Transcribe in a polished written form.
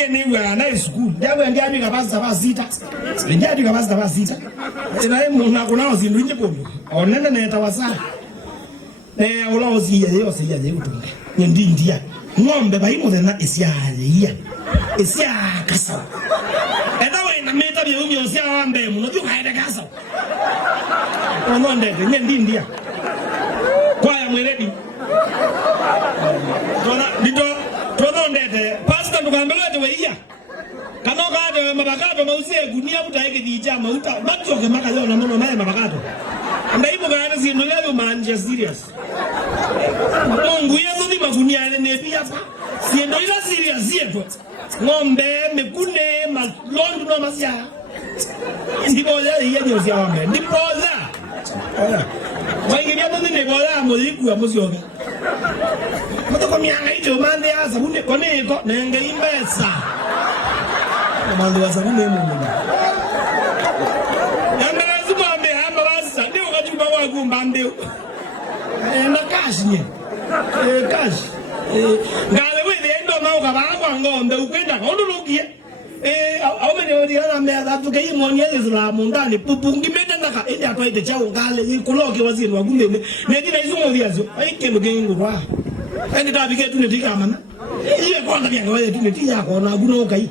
yange ni na school yawe ndiani kabasa basita ndiani kabasa basita ina muna kuna ozindu nyipondo onene neta wasa ola oziya yose yaje utunde ndia ngombe bayimuze na isyaye isya kasa edawe na meta bye umyo sya wambe muno byo kaide kasa ononde ndia kwa ya mweledi Tona ndete pastor tukambelete weiya kanoka ade mabakato mausie gunia butaike diija mauta batoke maka yona nono naye mabakato ndaipo kana zino leo manje serious Mungu yezo di magunia ne pia fa siendo ila serious yepo ngombe mekune malondu no masia ndipo yeye nyosia wambe ndipo za Wangiria ndo ni bola muliku ya muzioga. Mto kwa mianga hicho mande ya sabuni kone ko nenge imbesa. Mande ya sabuni mungu. Yamba lazima ambe hamba basa ndio kachumba wangu mbande. Na cash ni. Cash. Ngale wewe ndo mao kabangu ngombe ukwenda ondulukie. Aumene odiana meza tuke imonyele zila mundani pupungi menda naka ili atwaite chao ngale ikuloke waziri wagumene nedina izumo liazo aikelo gengu wa eni tabike tunetika mana iye kwanga byango wewe tunetia ko na guno kai